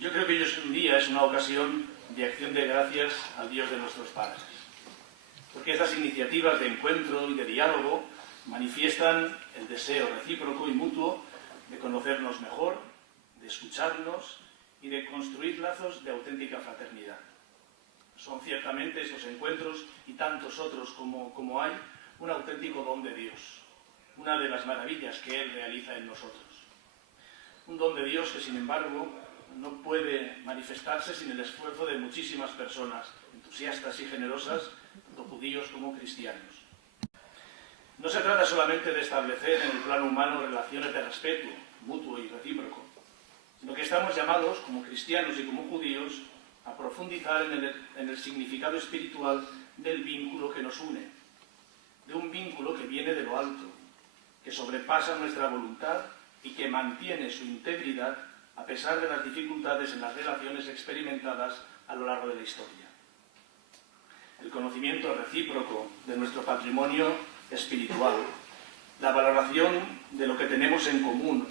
Yo creo que hoy es un día, es una ocasión de acción de gracias al Dios de nuestros padres. Porque estas iniciativas de encuentro y de diálogo manifiestan el deseo recíproco y mutuo de conocernos mejor, de escucharnos y de construir lazos de auténtica fraternidad. Son ciertamente estos encuentros y tantos otros como hay un auténtico don de Dios, una de las maravillas que Él realiza en nosotros. Un don de Dios que, sin embargo, no puede manifestarse sin el esfuerzo de muchísimas personas, entusiastas y generosas, tanto judíos como cristianos. No se trata solamente de establecer en el plano humano relaciones de respeto mutuo y recíproco, sino que estamos llamados, como cristianos y como judíos, a profundizar en el significado espiritual del vínculo que nos une, de un vínculo que viene de lo alto, que sobrepasa nuestra voluntad y que mantiene su integridad a pesar de las dificultades en las relaciones experimentadas a lo largo de la historia. El conocimiento recíproco de nuestro patrimonio espiritual, la valoración de lo que tenemos en común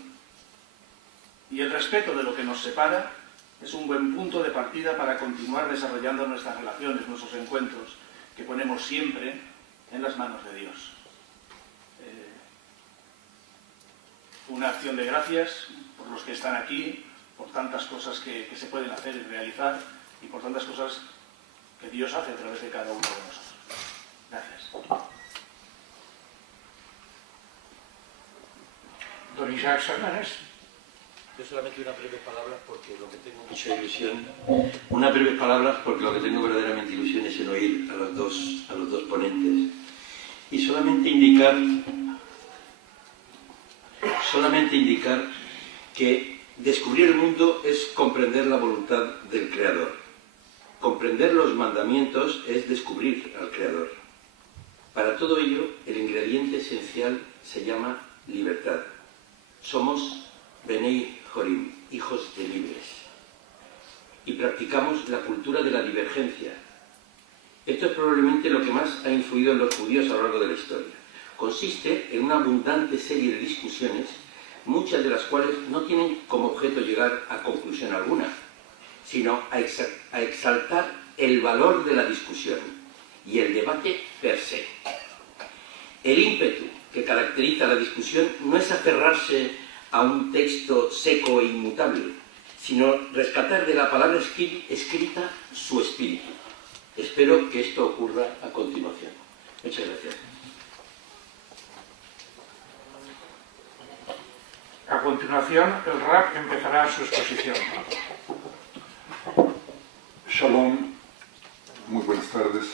y el respeto de lo que nos separa es un buen punto de partida para continuar desarrollando nuestras relaciones, nuestros encuentros, que ponemos siempre en las manos de Dios. Una acción de gracias por los que están aquí, por tantas cosas que se pueden hacer y realizar y por tantas cosas que Dios hace a través de cada uno de nosotros. Gracias. Don Isaac Sananes. Yo solamente unas breves palabras porque lo que tengo mucha ilusión, unas breves palabras porque lo que tengo verdaderamente ilusión es en oír a los dos ponentes y solamente indicar que descubrir el mundo es comprender la voluntad del Creador. Comprender los mandamientos es descubrir al Creador. Para todo ello, el ingrediente esencial se llama libertad. Somos Benei Jorim, hijos de libres. Y practicamos la cultura de la divergencia. Esto es probablemente lo que más ha influido en los judíos a lo largo de la historia. Consiste en una abundante serie de discusiones, muchas de las cuales no tienen como objeto llegar a conclusión alguna, sino a exaltar el valor de la discusión y el debate per se. El ímpetu que caracteriza la discusión no es aferrarse a un texto seco e inmutable, sino rescatar de la palabra escrita su espíritu. Espero que esto ocurra a continuación. Muchas gracias. A continuación, el Rab empezará su exposición. Shalom, muy buenas tardes.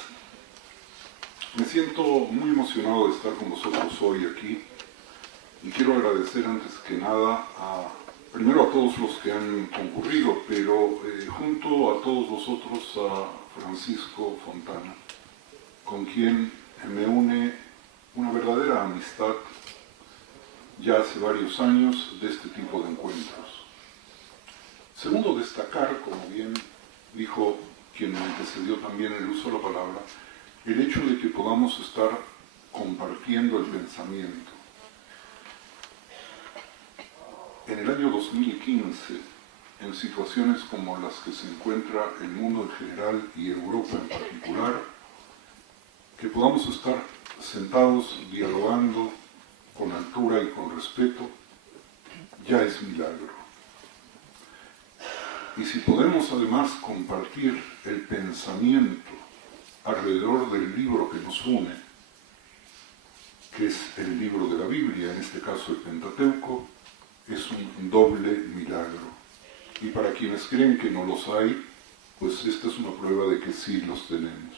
Me siento muy emocionado de estar con vosotros hoy aquí y quiero agradecer antes que nada primero a todos los que han concurrido, pero junto a todos vosotros a Francisco Fontana, con quien me une una verdadera amistad ya hace varios años de este tipo de encuentros. Segundo, destacar, como bien dijo quien me antecedió también en el uso de la palabra, el hecho de que podamos estar compartiendo el pensamiento. En el año 2015, en situaciones como las que se encuentra el mundo en general y Europa en particular, que podamos estar sentados dialogando con altura y con respeto, ya es milagro. Y si podemos además compartir el pensamiento alrededor del libro que nos une, que es el libro de la Biblia, en este caso el Pentateuco, es un doble milagro. Y para quienes creen que no los hay, pues esta es una prueba de que sí los tenemos.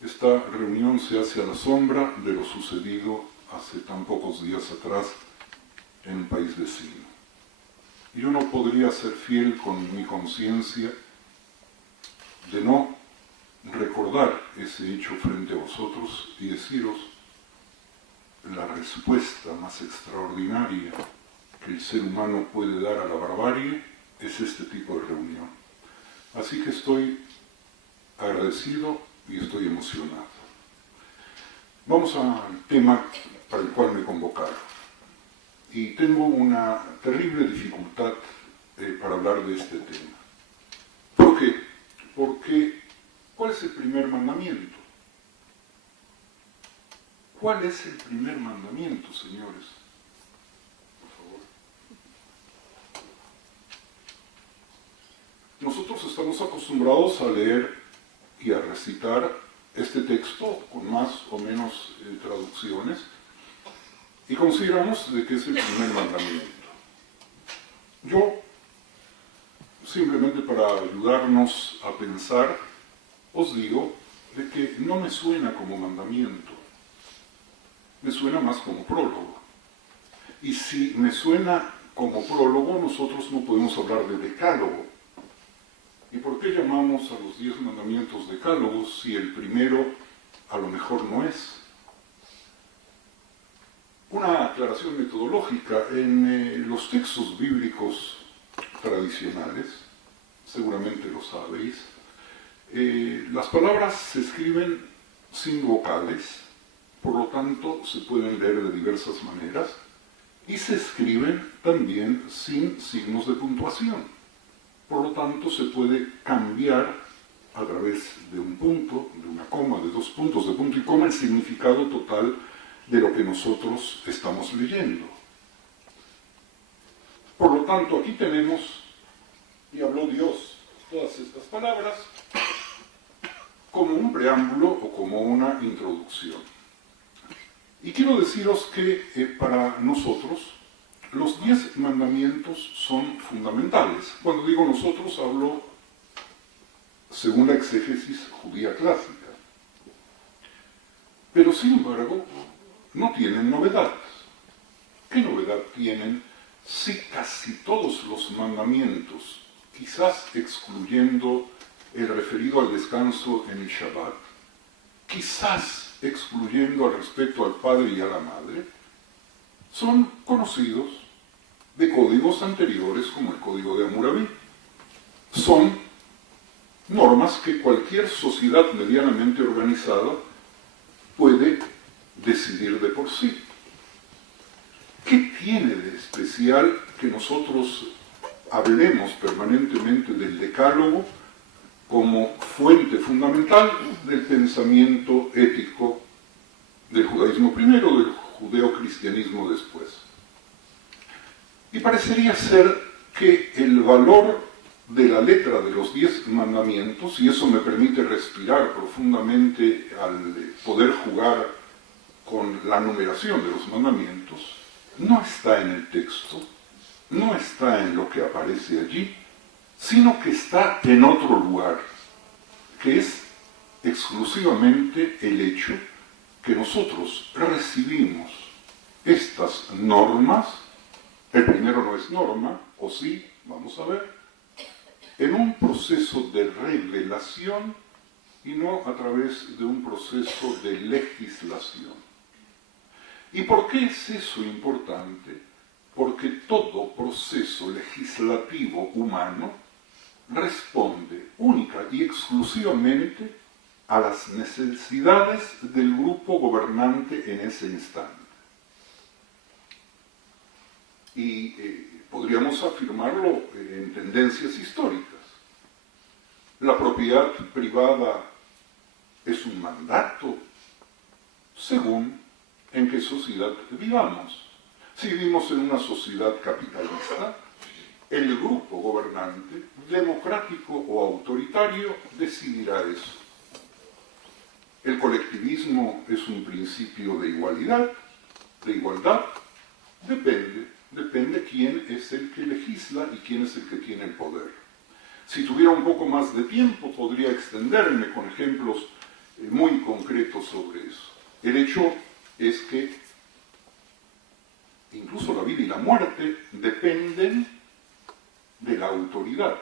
Esta reunión se hace a la sombra de lo sucedido hace tan pocos días atrás en un país vecino. Yo no podría ser fiel con mi conciencia de no recordar ese hecho frente a vosotros y deciros la respuesta más extraordinaria que el ser humano puede dar a la barbarie es este tipo de reunión. Así que estoy agradecido y estoy emocionado. Vamos al tema para el cual me convocaron. Y tengo una terrible dificultad para hablar de este tema. ¿Por qué? Porque, ¿cuál es el primer mandamiento? ¿Cuál es el primer mandamiento, señores? Por favor. Nosotros estamos acostumbrados a leer y a recitar este texto con más o menos traducciones y consideramos de que es el primer mandamiento. Yo, simplemente para ayudarnos a pensar, os digo de que no me suena como mandamiento, me suena más como prólogo. Y si me suena como prólogo, nosotros no podemos hablar de decálogo. ¿Y por qué llamamos a los 10 mandamientos decálogos si el primero a lo mejor no es? Una aclaración metodológica. En los textos bíblicos tradicionales, seguramente lo sabéis, las palabras se escriben sin vocales, por lo tanto se pueden leer de diversas maneras, y se escriben también sin signos de puntuación. Por lo tanto, se puede cambiar a través de un punto, de una coma, de 2 puntos, de punto y coma, el significado total de lo que nosotros estamos leyendo. Por lo tanto, aquí tenemos, y habló Dios, todas estas palabras, como un preámbulo o como una introducción. Y quiero deciros que para nosotros, los 10 mandamientos son fundamentales. Cuando digo nosotros, hablo según la exégesis judía clásica. Pero sin embargo, no tienen novedades. ¿Qué novedad tienen si casi todos los mandamientos, quizás excluyendo el referido al descanso en el Shabbat, quizás excluyendo al respeto al padre y a la madre, son conocidos de códigos anteriores como el Código de Hammurabi? Son normas que cualquier sociedad medianamente organizada puede decidir de por sí. ¿Qué tiene de especial que nosotros hablemos permanentemente del decálogo como fuente fundamental del pensamiento ético del judaísmo primero, del judeocristianismo después? Y parecería ser que el valor de la letra de los 10 mandamientos, y eso me permite respirar profundamente al poder jugar con la numeración de los mandamientos, no está en el texto, no está en lo que aparece allí, sino que está en otro lugar, que es exclusivamente el hecho que nosotros recibimos estas normas. El primero no es norma, o sí, vamos a ver, en un proceso de revelación y no a través de un proceso de legislación. ¿Y por qué es eso importante? Porque todo proceso legislativo humano responde única y exclusivamente a las necesidades del grupo gobernante en ese instante. Y podríamos afirmarlo en tendencias históricas. La propiedad privada es un mandato según en qué sociedad vivamos. Si vivimos en una sociedad capitalista, el grupo gobernante, democrático o autoritario, decidirá eso. El colectivismo es un principio de igualdad, depende quién es el que legisla y quién es el que tiene el poder. Si tuviera un poco más de tiempo, podría extenderme con ejemplos muy concretos sobre eso. El hecho es que incluso la vida y la muerte dependen de la autoridad.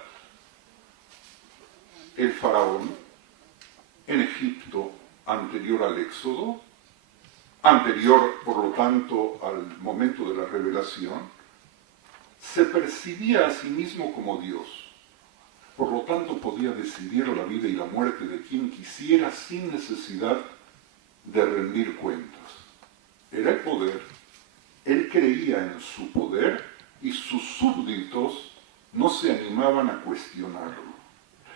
El faraón en Egipto anterior al Éxodo, anterior por lo tanto al momento de la revelación, se percibía a sí mismo como Dios. Por lo tanto podía decidir la vida y la muerte de quien quisiera sin necesidad de rendir cuentas. Era el poder, él creía en su poder y sus súbditos no se animaban llamaban a cuestionarlo.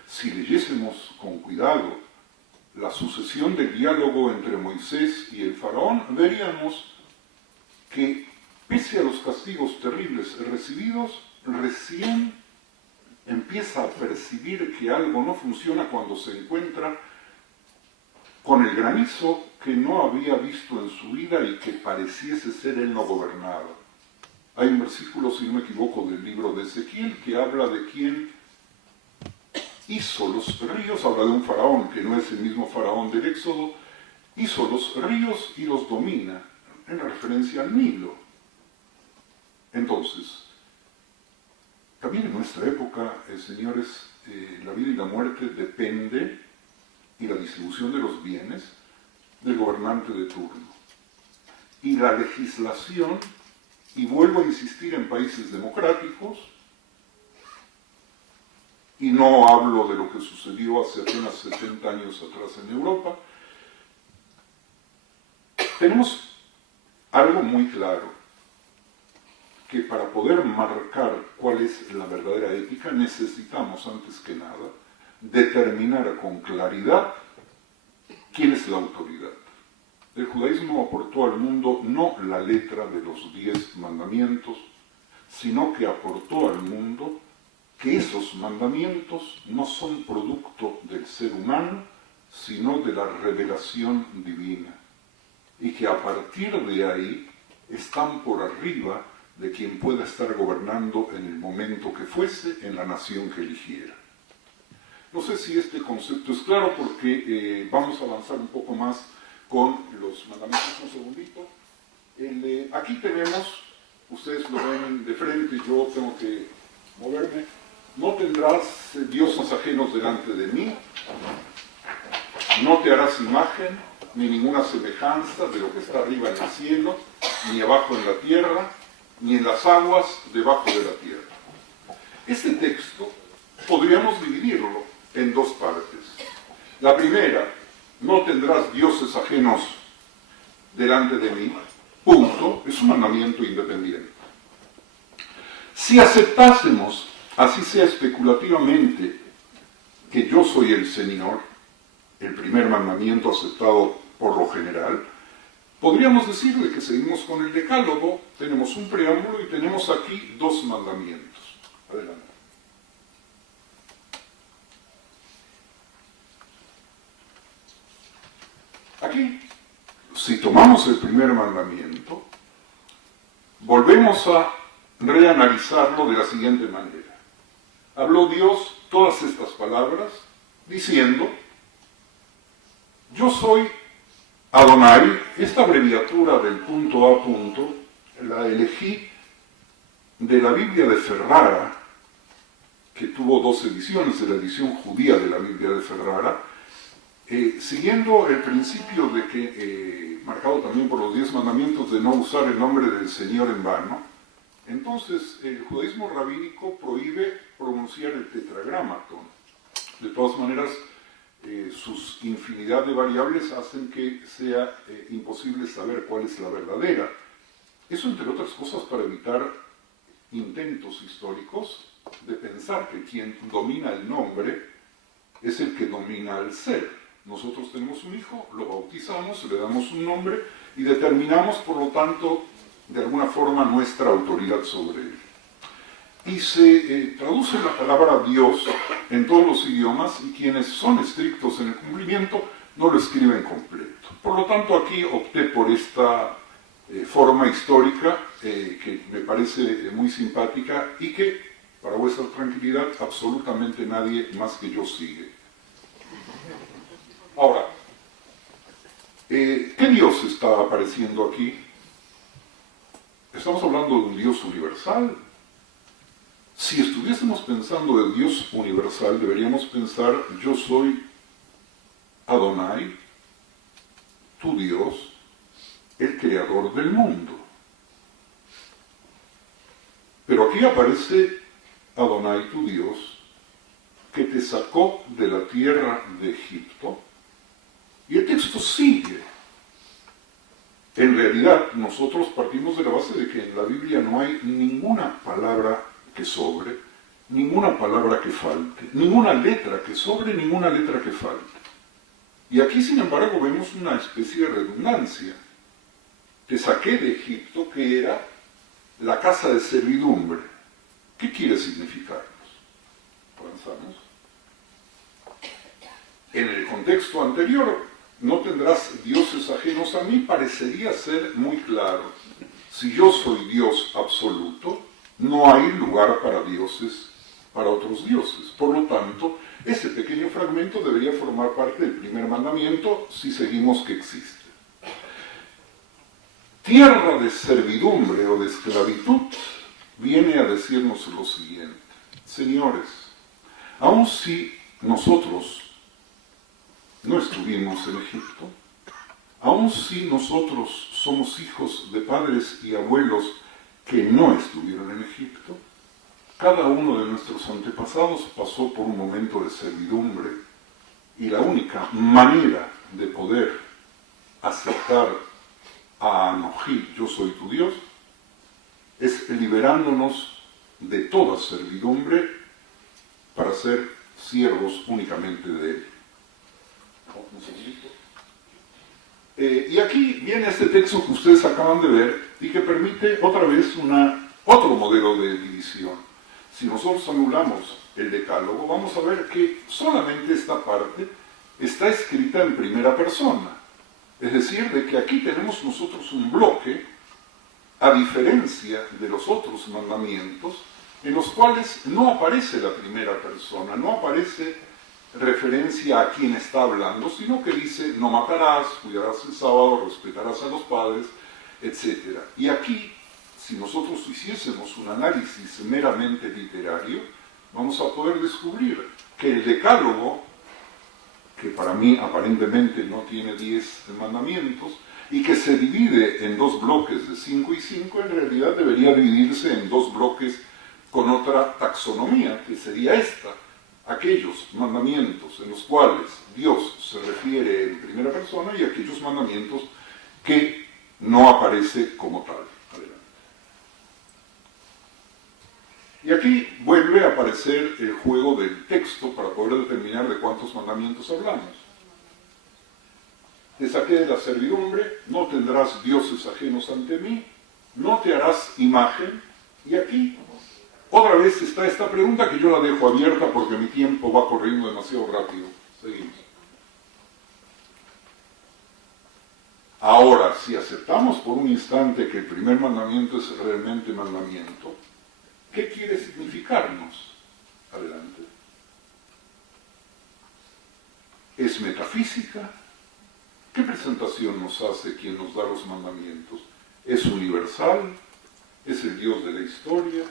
Si leyésemos con cuidado la sucesión del diálogo entre Moisés y el faraón, veríamos que, pese a los castigos terribles recibidos, recién empieza a percibir que algo no funciona cuando se encuentra con el granizo que no había visto en su vida y que pareciese ser él no gobernado. Hay un versículo, si no me equivoco, del libro de Ezequiel que habla de quién hizo los ríos, habla de un faraón que no es el mismo faraón del Éxodo, hizo los ríos y los domina, en referencia al Nilo. Entonces, también en nuestra época, señores, la vida y la muerte depende, y la distribución de los bienes, del gobernante de turno. Y la legislación, y vuelvo a insistir en países democráticos, y no hablo de lo que sucedió hace apenas 70 años atrás en Europa, tenemos algo muy claro, que para poder marcar cuál es la verdadera ética necesitamos antes que nada determinar con claridad quién es la autoridad. El judaísmo aportó al mundo no la letra de los 10 mandamientos, sino que aportó al mundo que esos mandamientos no son producto del ser humano, sino de la revelación divina, y que a partir de ahí están por arriba de quien pueda estar gobernando en el momento que fuese, en la nación que eligiera. No sé si este concepto es claro porque vamos a avanzar un poco más con los mandamientos. Un segundito. Aquí tenemos, ustedes lo ven de frente, yo tengo que moverme. No tendrás dioses ajenos delante de mí, no te harás imagen, ni ninguna semejanza de lo que está arriba en el cielo, ni abajo en la tierra, ni en las aguas debajo de la tierra. Este texto podríamos dividirlo en dos partes. La primera, no tendrás dioses ajenos delante de mí, punto, es un mandamiento independiente. Si aceptásemos, así sea especulativamente, que yo soy el Señor, el primer mandamiento aceptado por lo general, podríamos decirle que seguimos con el decálogo, tenemos un preámbulo y tenemos aquí 2 mandamientos. Adelante. Aquí, si tomamos el primer mandamiento, volvemos a reanalizarlo de la siguiente manera. Habló Dios todas estas palabras diciendo: yo soy Adonai. Esta abreviatura del punto a punto la elegí de la Biblia de Ferrara, que tuvo 2 ediciones, de la edición judía de la Biblia de Ferrara, siguiendo el principio de que, marcado también por los 10 mandamientos de no usar el nombre del Señor en vano. Entonces, el judaísmo rabínico prohíbe pronunciar el tetragramatón. De todas maneras, sus infinidad de variables hacen que sea imposible saber cuál es la verdadera. Eso, entre otras cosas, para evitar intentos históricos de pensar que quien domina el nombre es el que domina al ser. Nosotros tenemos un hijo, lo bautizamos, le damos un nombre y determinamos, por lo tanto, de alguna forma nuestra autoridad sobre él. Y se traduce la palabra Dios en todos los idiomas, y quienes son estrictos en el cumplimiento no lo escriben completo. Por lo tanto, aquí opté por esta forma histórica que me parece muy simpática y que, para vuestra tranquilidad, absolutamente nadie más que yo sigue. Ahora, ¿qué Dios está apareciendo aquí? Estamos hablando de un Dios universal. Si estuviésemos pensando del Dios universal, deberíamos pensar: yo soy Adonai, tu Dios, el creador del mundo. Pero aquí aparece Adonai, tu Dios, que te sacó de la tierra de Egipto. Y el texto sigue. En realidad, nosotros partimos de la base de que en la Biblia no hay ninguna palabra que sobre, ninguna palabra que falte, ninguna letra que sobre, ninguna letra que falte. Y aquí, sin embargo, vemos una especie de redundancia. Te saqué de Egipto, que era la casa de servidumbre. ¿Qué quiere significarnos? Avanzamos. En el contexto anterior, no tendrás dioses ajenos a mí, parecería ser muy claro. Si yo soy Dios absoluto, no hay lugar para dioses, para otros dioses. Por lo tanto, ese pequeño fragmento debería formar parte del primer mandamiento si seguimos que existe. Tierra de servidumbre o de esclavitud viene a decirnos lo siguiente. Señores, aun si nosotros no estuvimos en Egipto, aun si nosotros somos hijos de padres y abuelos que no estuvieron en Egipto, cada uno de nuestros antepasados pasó por un momento de servidumbre y la única manera de poder aceptar a Anohí, yo soy tu Dios, es liberándonos de toda servidumbre para ser siervos únicamente de Él. Un segundito. Y aquí viene este texto que ustedes acaban de ver y que permite otra vez otro modelo de división. Si nosotros anulamos el decálogo, vamos a ver que solamente esta parte está escrita en primera persona. Es decir, de que aquí tenemos nosotros un bloque, a diferencia de los otros mandamientos, en los cuales no aparece la primera persona, no aparece referencia a quién está hablando, sino que dice, no matarás, cuidarás el sábado, respetarás a los padres, etc. Y aquí, si nosotros hiciésemos un análisis meramente literario, vamos a poder descubrir que el decálogo, que para mí aparentemente no tiene 10 mandamientos, y que se divide en dos bloques de 5 y 5, en realidad debería dividirse en dos bloques con otra taxonomía, que sería esta. Aquellos mandamientos en los cuales Dios se refiere en primera persona y aquellos mandamientos que no aparece como tal. Adelante. Y aquí vuelve a aparecer el juego del texto para poder determinar de cuántos mandamientos hablamos. Te saqué de la servidumbre, no tendrás dioses ajenos ante mí, no te harás imagen, y aquí otra vez está esta pregunta que yo la dejo abierta porque mi tiempo va corriendo demasiado rápido. Seguimos. Ahora, si aceptamos por un instante que el primer mandamiento es realmente mandamiento, ¿qué quiere significarnos? Adelante. ¿Es metafísica? ¿Qué presentación nos hace quien nos da los mandamientos? ¿Es universal? ¿Es el Dios de la historia?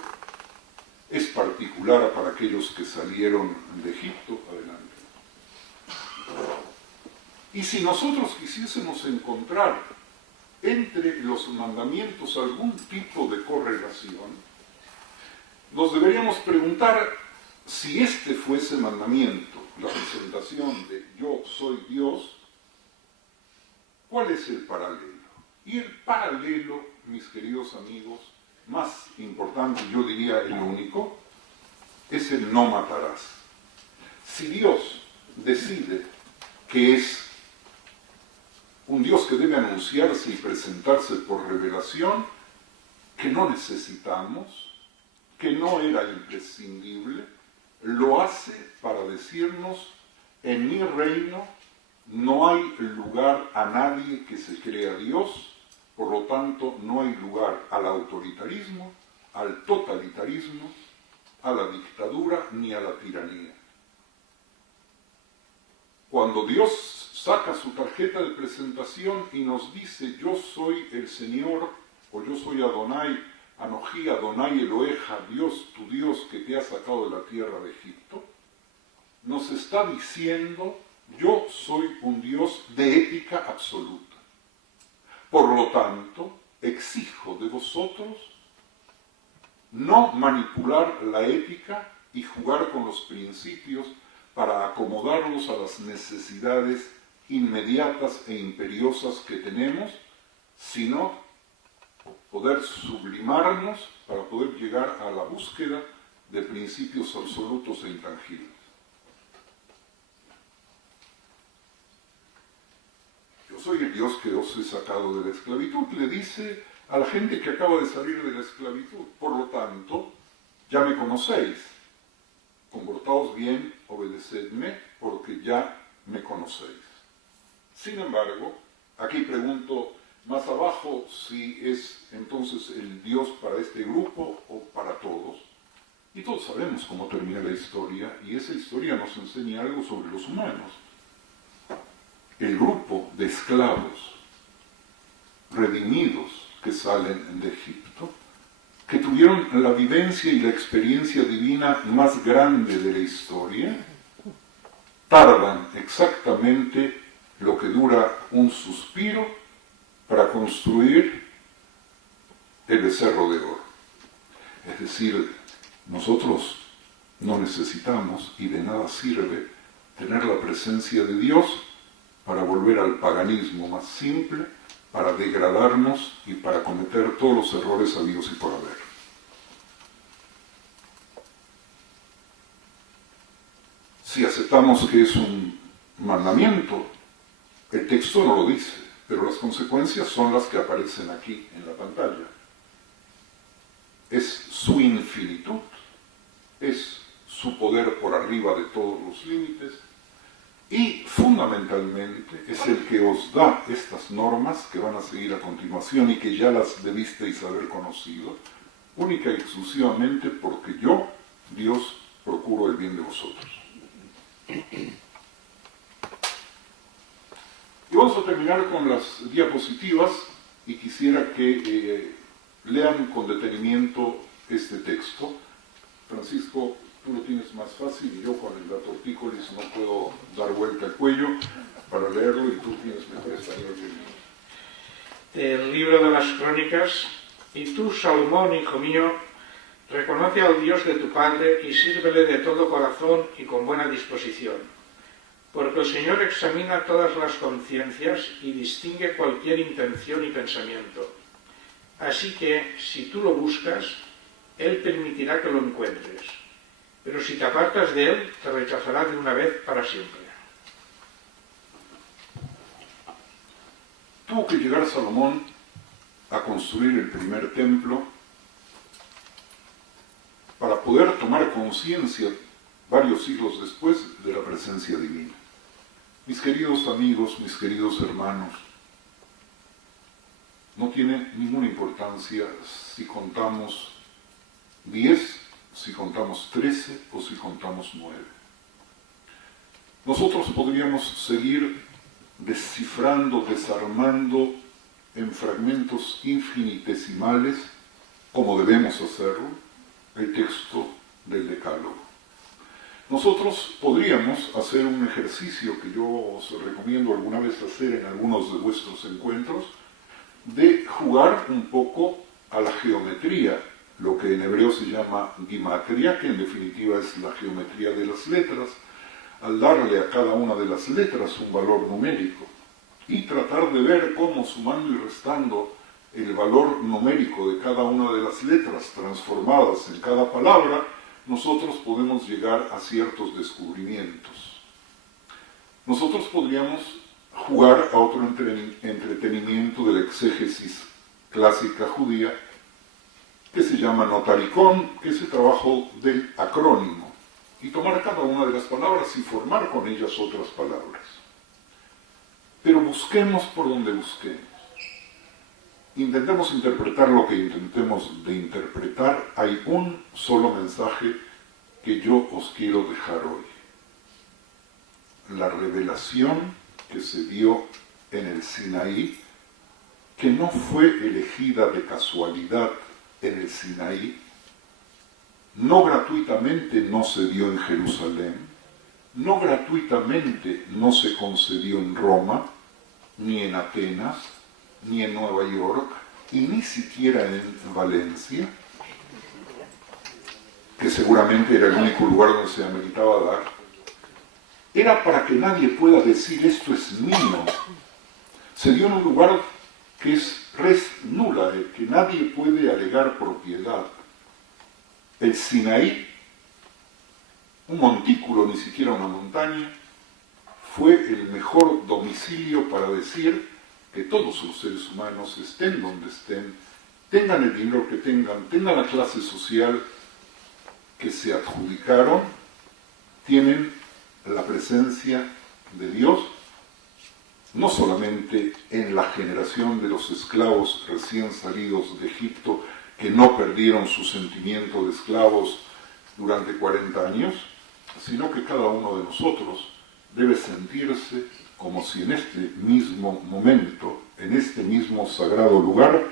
¿Es particular para aquellos que salieron de Egipto? Adelante. Y si nosotros quisiésemos encontrar entre los mandamientos algún tipo de correlación, nos deberíamos preguntar si este fuese mandamiento, la presentación de yo soy Dios, ¿cuál es el paralelo? Y el paralelo, mis queridos amigos, más importante, yo diría el único, es el no matarás. Si Dios decide que es un Dios que debe anunciarse y presentarse por revelación, que no necesitamos, que no era imprescindible, lo hace para decirnos, en mi reino no hay lugar a nadie que se crea Dios. Por lo tanto, no hay lugar al autoritarismo, al totalitarismo, a la dictadura ni a la tiranía. Cuando Dios saca su tarjeta de presentación y nos dice yo soy el Señor, o yo soy Adonai, Anohí, Adonai Eloheja, Dios, tu Dios que te ha sacado de la tierra de Egipto, nos está diciendo yo soy un Dios de ética absoluta. Por lo tanto, exijo de vosotros no manipular la ética y jugar con los principios para acomodarlos a las necesidades inmediatas e imperiosas que tenemos, sino poder sublimarnos para poder llegar a la búsqueda de principios absolutos e intangibles. Yo soy el Dios que os he sacado de la esclavitud, le dice a la gente que acaba de salir de la esclavitud. Por lo tanto, ya me conocéis. Comportaos bien, obedecedme, porque ya me conocéis. Sin embargo, aquí pregunto más abajo si es entonces el Dios para este grupo o para todos. Y todos sabemos cómo termina la historia, y esa historia nos enseña algo sobre los humanos. El grupo de esclavos redimidos que salen de Egipto, que tuvieron la vivencia y la experiencia divina más grande de la historia, tardan exactamente lo que dura un suspiro para construir el becerro de oro. Es decir, nosotros no necesitamos y de nada sirve tener la presencia de Dios para volver al paganismo más simple, para degradarnos y para cometer todos los errores habidos y por haber. Si aceptamos que es un mandamiento, el texto no lo dice, pero las consecuencias son las que aparecen aquí en la pantalla. Es su infinitud, es su poder por arriba de todos los límites, y fundamentalmente es el que os da estas normas que van a seguir a continuación y que ya las debisteis haber conocido, única y exclusivamente porque yo, Dios, procuro el bien de vosotros. Y vamos a terminar con las diapositivas y quisiera que lean con detenimiento este texto. Francisco, tú lo tienes más fácil y yo con el Tortícolis no puedo dar vuelta al cuello para leerlo y tú tienes mejor español que yo. Del libro de las Crónicas: y tú, Salomón, hijo mío, reconoce al Dios de tu Padre y sírvele de todo corazón y con buena disposición, porque el Señor examina todas las conciencias y distingue cualquier intención y pensamiento. Así que, si tú lo buscas, Él permitirá que lo encuentres, pero si te apartas de Él, te rechazará de una vez para siempre. Tuvo que llegar Salomón a construir el primer templo para poder tomar conciencia varios siglos después de la presencia divina. Mis queridos amigos, mis queridos hermanos, no tiene ninguna importancia si contamos 10, si contamos 13 o si contamos 9. Nosotros podríamos seguir descifrando, desarmando en fragmentos infinitesimales, como debemos hacerlo, el texto del Decálogo. Nosotros podríamos hacer un ejercicio que yo os recomiendo alguna vez hacer en algunos de vuestros encuentros, de jugar un poco a la geometría, lo que en hebreo se llama gimatria, que en definitiva es la geometría de las letras, al darle a cada una de las letras un valor numérico y tratar de ver cómo, sumando y restando el valor numérico de cada una de las letras transformadas en cada palabra, nosotros podemos llegar a ciertos descubrimientos. Nosotros podríamos jugar a otro entretenimiento de la exégesis clásica judía, que se llama notaricón, que es el trabajo del acrónimo, y tomar cada una de las palabras y formar con ellas otras palabras. Pero busquemos por donde busquemos. Intentemos interpretar lo que intentemos de interpretar. Hay un solo mensaje que yo os quiero dejar hoy. La revelación que se dio en el Sinaí, que no fue elegida de casualidad en el Sinaí, no gratuitamente no se dio en Jerusalén, no gratuitamente no se concedió en Roma, ni en Atenas, ni en Nueva York, y ni siquiera en Valencia, que seguramente era el único lugar donde se ameritaba dar. Era para que nadie pueda decir esto es mío. Se dio en un lugar que es res nulla, que nadie puede alegar propiedad. El Sinaí un montículo, ni siquiera una montaña, fue el mejor domicilio para decir que todos los seres humanos, estén donde estén, tengan el dinero que tengan la clase social que se adjudicaron, tienen la presencia de Dios, no solamente en la generación de los esclavos recién salidos de Egipto, que no perdieron su sentimiento de esclavos durante 40 años, sino que cada uno de nosotros debe sentirse como si en este mismo momento, en este mismo sagrado lugar,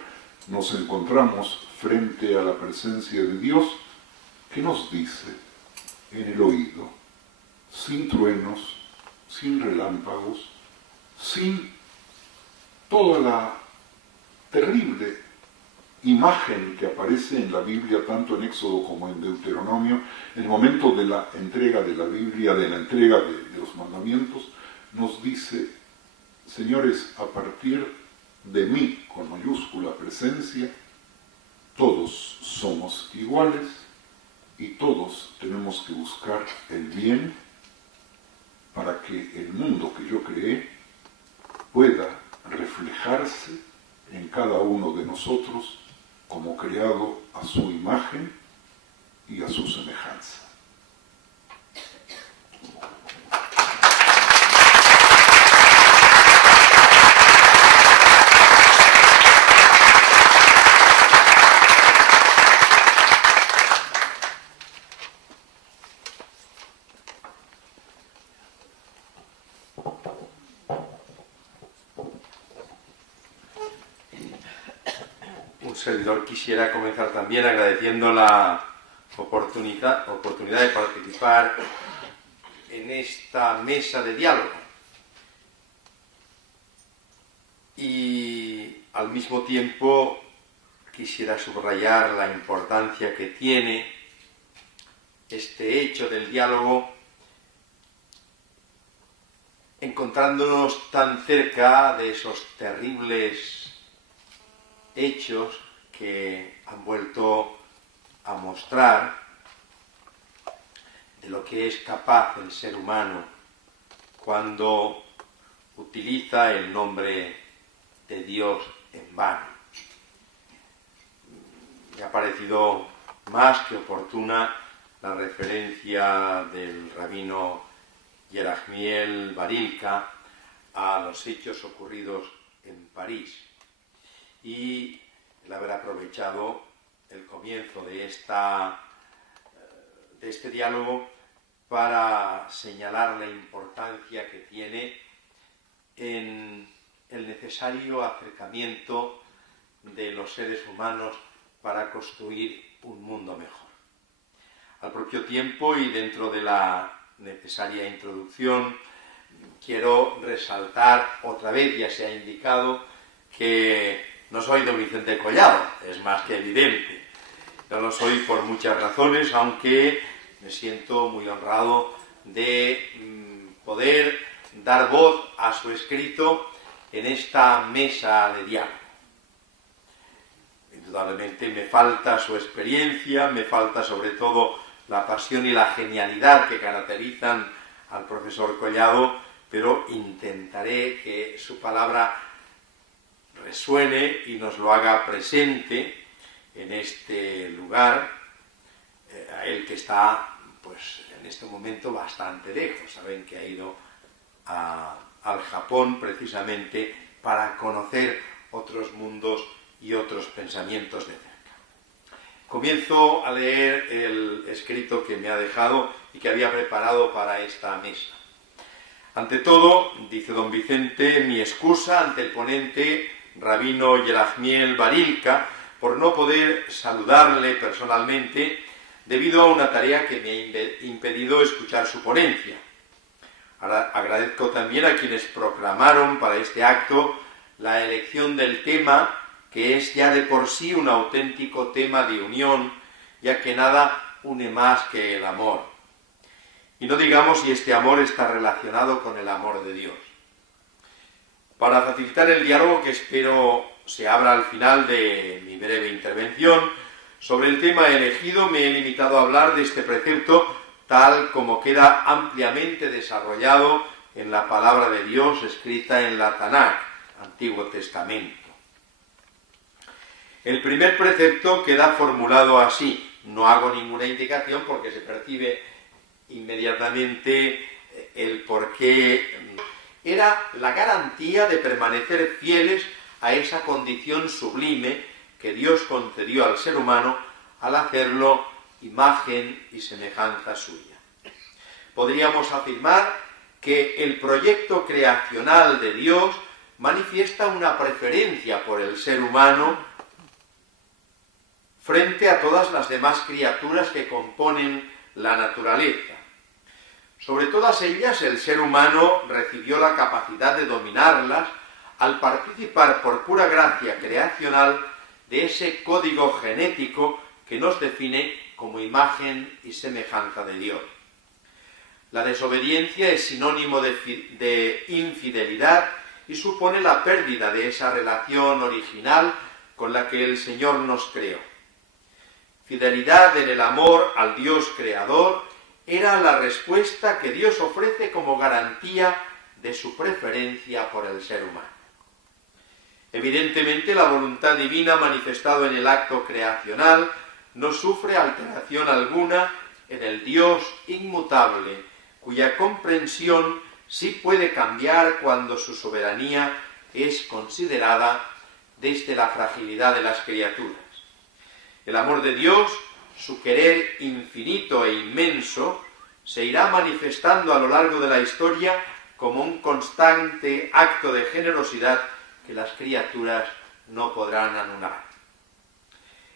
nos encontramos frente a la presencia de Dios, que nos dice en el oído, sin truenos, sin relámpagos, sin toda la terrible imagen que aparece en la Biblia, tanto en Éxodo como en Deuteronomio, en el momento de la entrega de la Biblia, de la entrega de los mandamientos, nos dice, señores, a partir de mí, con mayúscula presencia, todos somos iguales y todos tenemos que buscar el bien para que el mundo que yo creé pueda reflejarse en cada uno de nosotros como creado a su imagen y a su semejanza. Servidor quisiera comenzar también agradeciendo la oportunidad de participar en esta mesa de diálogo y al mismo tiempo quisiera subrayar la importancia que tiene este hecho del diálogo, encontrándonos tan cerca de esos terribles hechos que han vuelto a mostrar de lo que es capaz el ser humano cuando utiliza el nombre de Dios en vano. Me ha parecido más que oportuna la referencia del rabino Yerachmiel Barilka a los hechos ocurridos en París y el haber aprovechado el comienzo de este diálogo para señalar la importancia que tiene en el necesario acercamiento de los seres humanos para construir un mundo mejor. Al propio tiempo y dentro de la necesaria introducción, quiero resaltar otra vez, ya se ha indicado, que no soy don Vicente Collado, es más que evidente. No lo soy por muchas razones, aunque me siento muy honrado de poder dar voz a su escrito en esta mesa de diálogo. Indudablemente me falta su experiencia, me falta sobre todo la pasión y la genialidad que caracterizan al profesor Collado, pero intentaré que su palabra resuene y nos lo haga presente en este lugar, a él que está pues en este momento bastante lejos. Saben que ha ido al Japón precisamente para conocer otros mundos y otros pensamientos de cerca. Comienzo a leer el escrito que me ha dejado y que había preparado para esta mesa. Ante todo, dice don Vicente, mi excusa ante el ponente rabino Yerachmiel Barilka por no poder saludarle personalmente debido a una tarea que me ha impedido escuchar su ponencia. Ahora agradezco también a quienes proclamaron para este acto la elección del tema, que es ya de por sí un auténtico tema de unión, ya que nada une más que el amor. Y no digamos si este amor está relacionado con el amor de Dios. Para facilitar el diálogo que espero se abra al final de mi breve intervención, sobre el tema elegido me he limitado a hablar de este precepto tal como queda ampliamente desarrollado en la palabra de Dios escrita en la Tanakh, Antiguo Testamento. El primer precepto queda formulado así. No hago ninguna indicación porque se percibe inmediatamente el porqué. Era la garantía de permanecer fieles a esa condición sublime que Dios concedió al ser humano al hacerlo imagen y semejanza suya. Podríamos afirmar que el proyecto creacional de Dios manifiesta una preferencia por el ser humano frente a todas las demás criaturas que componen la naturaleza. Sobre todas ellas, el ser humano recibió la capacidad de dominarlas al participar por pura gracia creacional de ese código genético que nos define como imagen y semejanza de Dios. La desobediencia es sinónimo de infidelidad y supone la pérdida de esa relación original con la que el Señor nos creó. Fidelidad en el amor al Dios creador era la respuesta que Dios ofrece como garantía de su preferencia por el ser humano. Evidentemente, la voluntad divina manifestada en el acto creacional no sufre alteración alguna en el Dios inmutable, cuya comprensión sí puede cambiar cuando su soberanía es considerada desde la fragilidad de las criaturas. El amor de Dios, su querer infinito e inmenso, se irá manifestando a lo largo de la historia como un constante acto de generosidad que las criaturas no podrán anular.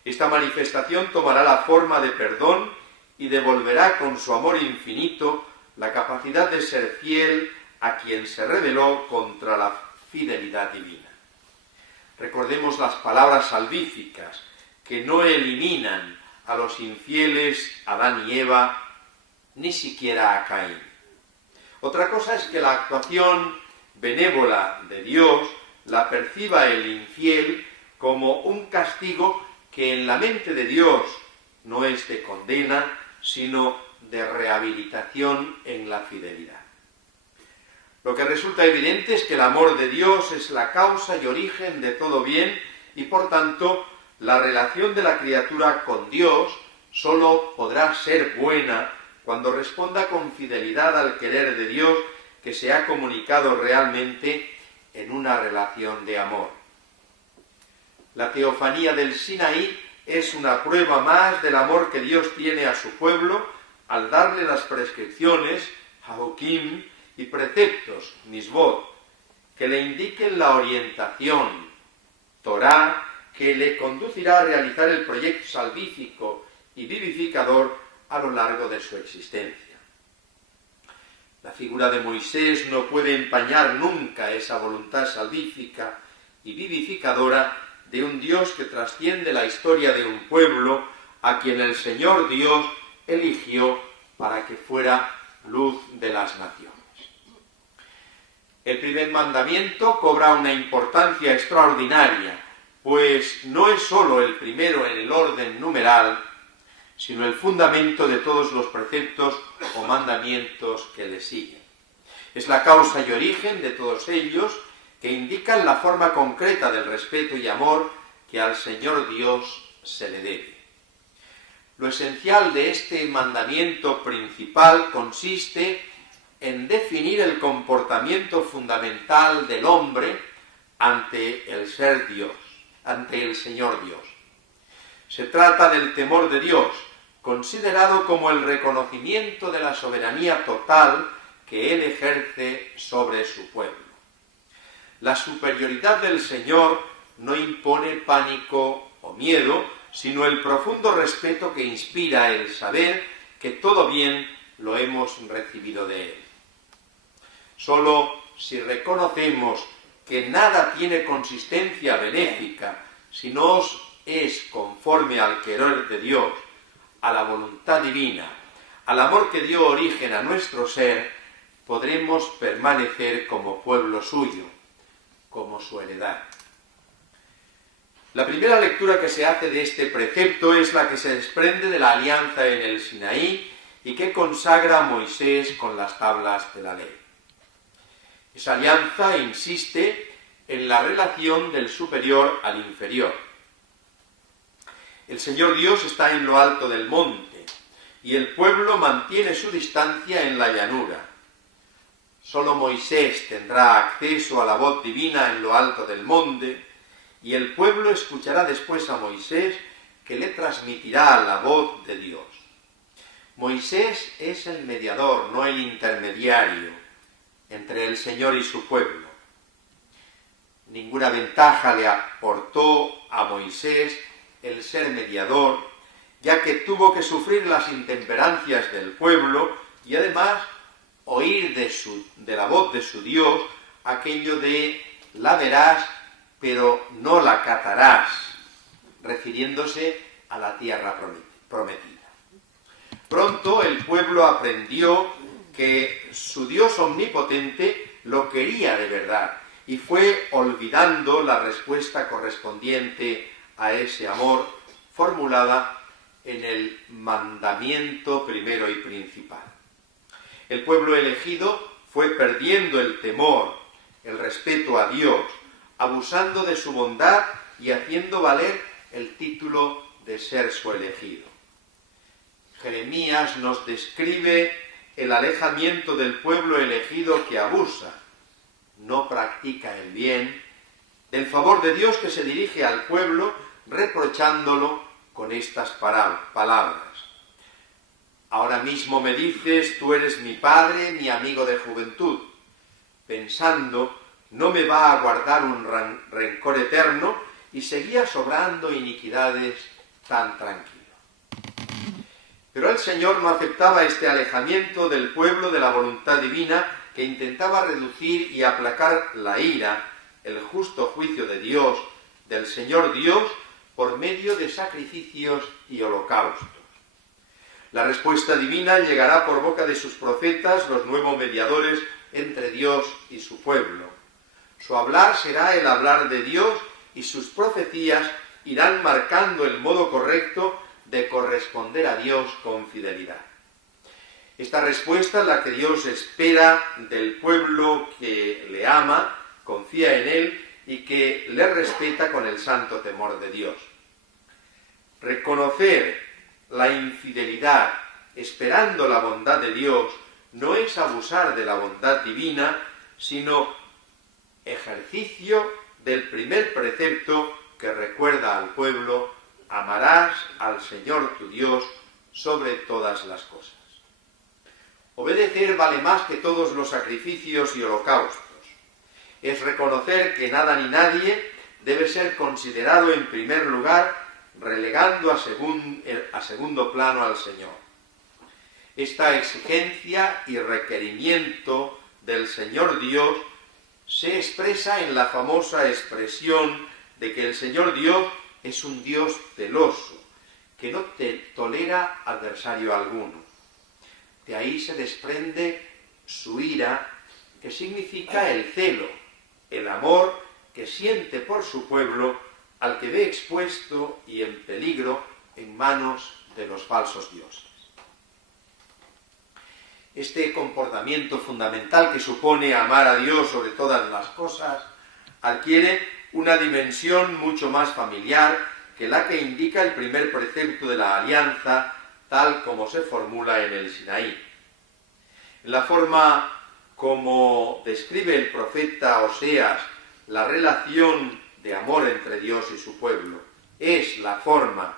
Esta manifestación tomará la forma de perdón y devolverá con su amor infinito la capacidad de ser fiel a quien se rebeló contra la fidelidad divina. Recordemos las palabras salvíficas que no eliminan a los infieles Adán y Eva, ni siquiera a Caín. Otra cosa es que la actuación benévola de Dios la perciba el infiel como un castigo que en la mente de Dios no es de condena, sino de rehabilitación en la fidelidad. Lo que resulta evidente es que el amor de Dios es la causa y origen de todo bien y, por tanto, la relación de la criatura con Dios sólo podrá ser buena cuando responda con fidelidad al querer de Dios que se ha comunicado realmente en una relación de amor. La teofanía del Sinaí es una prueba más del amor que Dios tiene a su pueblo al darle las prescripciones, haokim, y preceptos, misbot, que le indiquen la orientación, Torá, que le conducirá a realizar el proyecto salvífico y vivificador a lo largo de su existencia. La figura de Moisés no puede empañar nunca esa voluntad salvífica y vivificadora de un Dios que trasciende la historia de un pueblo a quien el Señor Dios eligió para que fuera luz de las naciones. El primer mandamiento cobra una importancia extraordinaria, pues no es sólo el primero en el orden numeral, sino el fundamento de todos los preceptos o mandamientos que le siguen. Es la causa y origen de todos ellos que indican la forma concreta del respeto y amor que al Señor Dios se le debe. Lo esencial de este mandamiento principal consiste en definir el comportamiento fundamental del hombre ante el ser Dios, ante el Señor Dios. Se trata del temor de Dios, considerado como el reconocimiento de la soberanía total que Él ejerce sobre su pueblo. La superioridad del Señor no impone pánico o miedo, sino el profundo respeto que inspira el saber que todo bien lo hemos recibido de Él. Solo si reconocemos que nada tiene consistencia benéfica si no es conforme al querer de Dios, a la voluntad divina, al amor que dio origen a nuestro ser, podremos permanecer como pueblo suyo, como su heredad. La primera lectura que se hace de este precepto es la que se desprende de la alianza en el Sinaí y que consagra Moisés con las tablas de la ley. Esa alianza insiste en la relación del superior al inferior. El Señor Dios está en lo alto del monte y el pueblo mantiene su distancia en la llanura. Solo Moisés tendrá acceso a la voz divina en lo alto del monte y el pueblo escuchará después a Moisés, que le transmitirá la voz de Dios. Moisés es el mediador, no el intermediario, entre el Señor y su pueblo. Ninguna ventaja le aportó a Moisés el ser mediador, ya que tuvo que sufrir las intemperancias del pueblo y además oír de la voz de su Dios aquello de la verás, pero no la catarás, refiriéndose a la tierra prometida. Pronto el pueblo aprendió que su Dios omnipotente lo quería de verdad y fue olvidando la respuesta correspondiente a ese amor formulada en el mandamiento primero y principal. El pueblo elegido fue perdiendo el temor, el respeto a Dios, abusando de su bondad y haciendo valer el título de ser su elegido. Jeremías nos describe el alejamiento del pueblo elegido que abusa, no practica el bien, del favor de Dios que se dirige al pueblo reprochándolo con estas palabras. Ahora mismo me dices, tú eres mi padre, mi amigo de juventud, pensando, no me va a guardar un rencor eterno, y seguía sobrando iniquidades tan tranquilo. Pero el Señor no aceptaba este alejamiento del pueblo de la voluntad divina, que intentaba reducir y aplacar la ira, el justo juicio de Dios, del Señor Dios, por medio de sacrificios y holocaustos. La respuesta divina llegará por boca de sus profetas, los nuevos mediadores entre Dios y su pueblo. Su hablar será el hablar de Dios y sus profecías irán marcando el modo correcto de corresponder a Dios con fidelidad. Esta respuesta es la que Dios espera del pueblo que le ama, confía en él y que le respeta con el santo temor de Dios. Reconocer la infidelidad esperando la bondad de Dios no es abusar de la bondad divina, sino ejercicio del primer precepto que recuerda al pueblo: amarás al Señor tu Dios sobre todas las cosas. Obedecer vale más que todos los sacrificios y holocaustos. Es reconocer que nada ni nadie debe ser considerado en primer lugar, relegando a segundo plano al Señor. Esta exigencia y requerimiento del Señor Dios se expresa en la famosa expresión de que el Señor Dios es un Dios celoso, que no tolera adversario alguno. De ahí se desprende su ira, que significa el celo, el amor que siente por su pueblo al que ve expuesto y en peligro en manos de los falsos dioses. Este comportamiento fundamental que supone amar a Dios sobre todas las cosas adquiere una dimensión mucho más familiar que la que indica el primer precepto de la alianza, tal como se formula en el Sinaí. En la forma como describe el profeta Oseas la relación de amor entre Dios y su pueblo, es la forma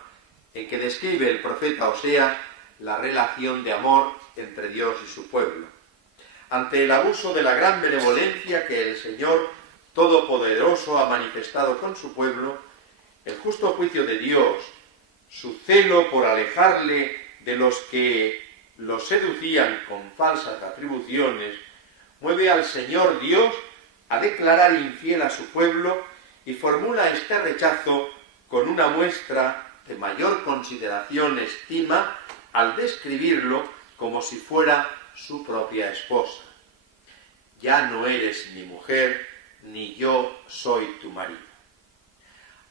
en que describe el profeta Oseas la relación de amor entre Dios y su pueblo. Ante el abuso de la gran benevolencia que el Señor Todopoderoso ha manifestado con su pueblo, el justo juicio de Dios, su celo por alejarle de los que lo seducían con falsas atribuciones, mueve al Señor Dios a declarar infiel a su pueblo y formula este rechazo con una muestra de mayor consideración, estima, al describirlo como si fuera su propia esposa. Ya no eres mi mujer, ni yo soy tu marido.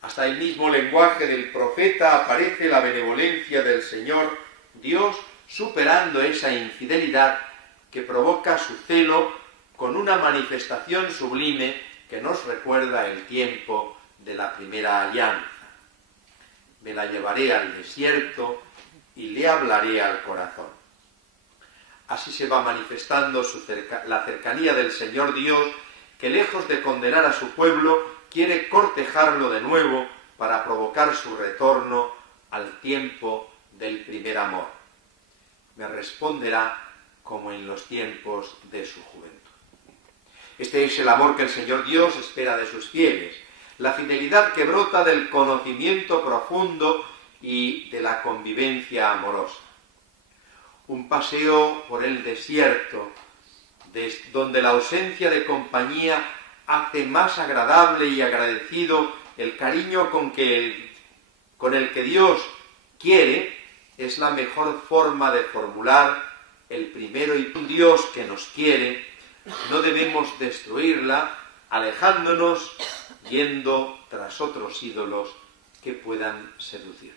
Hasta el mismo lenguaje del profeta aparece la benevolencia del Señor Dios superando esa infidelidad que provoca su celo con una manifestación sublime que nos recuerda el tiempo de la primera alianza. Me la llevaré al desierto y le hablaré al corazón. Así se va manifestando la cercanía del Señor Dios, que lejos de condenar a su pueblo, quiere cortejarlo de nuevo para provocar su retorno al tiempo del primer amor. Me responderá como en los tiempos de su juventud. Este es el amor que el Señor Dios espera de sus fieles, la fidelidad que brota del conocimiento profundo y de la convivencia amorosa. Un paseo por el desierto, donde la ausencia de compañía hace más agradable y agradecido el cariño con el que Dios quiere, es la mejor forma de formular el primero y un Dios que nos quiere. No debemos destruirla alejándonos, yendo tras otros ídolos que puedan seducirnos.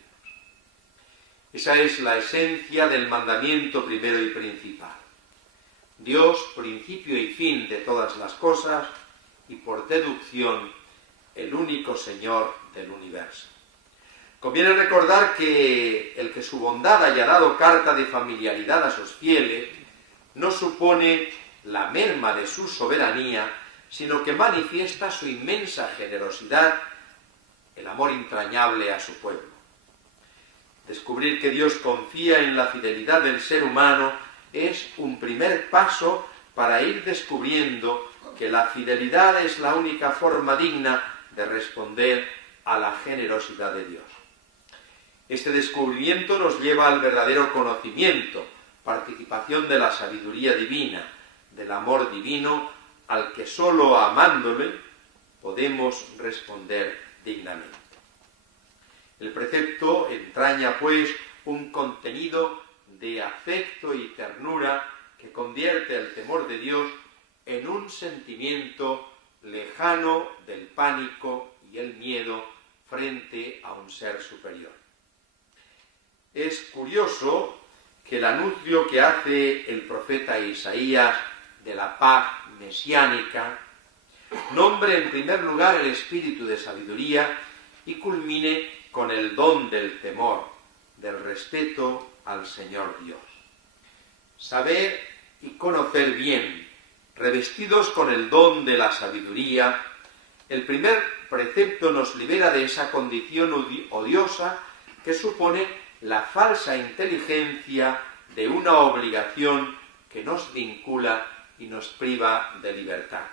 Esa es la esencia del mandamiento primero y principal. Dios, principio y fin de todas las cosas, y por deducción, el único Señor del universo. Conviene recordar que el que su bondad haya dado carta de familiaridad a sus fieles no supone la merma de su soberanía, sino que manifiesta su inmensa generosidad, el amor entrañable a su pueblo. Descubrir que Dios confía en la fidelidad del ser humano es un primer paso para ir descubriendo que la fidelidad es la única forma digna de responder a la generosidad de Dios. Este descubrimiento nos lleva al verdadero conocimiento, participación de la sabiduría divina, del amor divino, al que sólo amándole podemos responder dignamente. El precepto entraña, pues, un contenido de afecto y ternura que convierte el temor de Dios en un sentimiento lejano del pánico y el miedo frente a un ser superior. Es curioso que el anuncio que hace el profeta Isaías de la paz mesiánica nombre en primer lugar el espíritu de sabiduría y culmine con el don del temor, del respeto al Señor Dios. Saber y conocer bien, revestidos con el don de la sabiduría, el primer precepto nos libera de esa condición odiosa que supone la falsa inteligencia de una obligación que nos vincula y nos priva de libertad.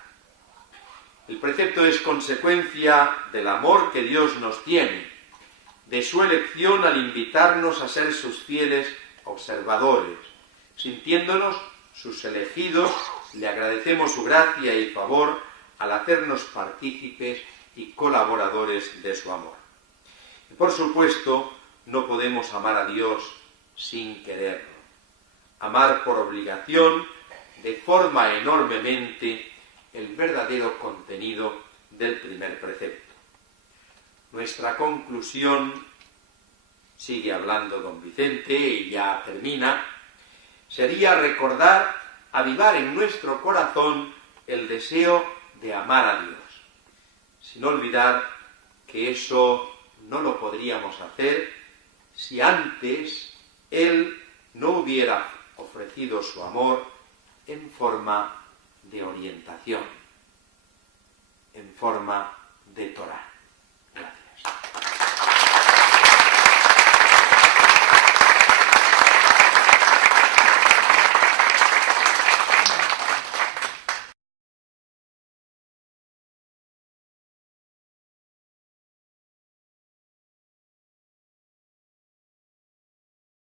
El precepto es consecuencia del amor que Dios nos tiene, de su elección al invitarnos a ser sus fieles observadores. Sintiéndonos sus elegidos, le agradecemos su gracia y favor al hacernos partícipes y colaboradores de su amor. Y por supuesto, no podemos amar a Dios sin quererlo. Amar por obligación deforma enormemente el verdadero contenido del primer precepto. Nuestra conclusión, sigue hablando don Vicente y ya termina, sería recordar, avivar en nuestro corazón el deseo de amar a Dios, sin olvidar que eso no lo podríamos hacer si antes Él no hubiera ofrecido su amor en forma de orientación, en forma de Torá.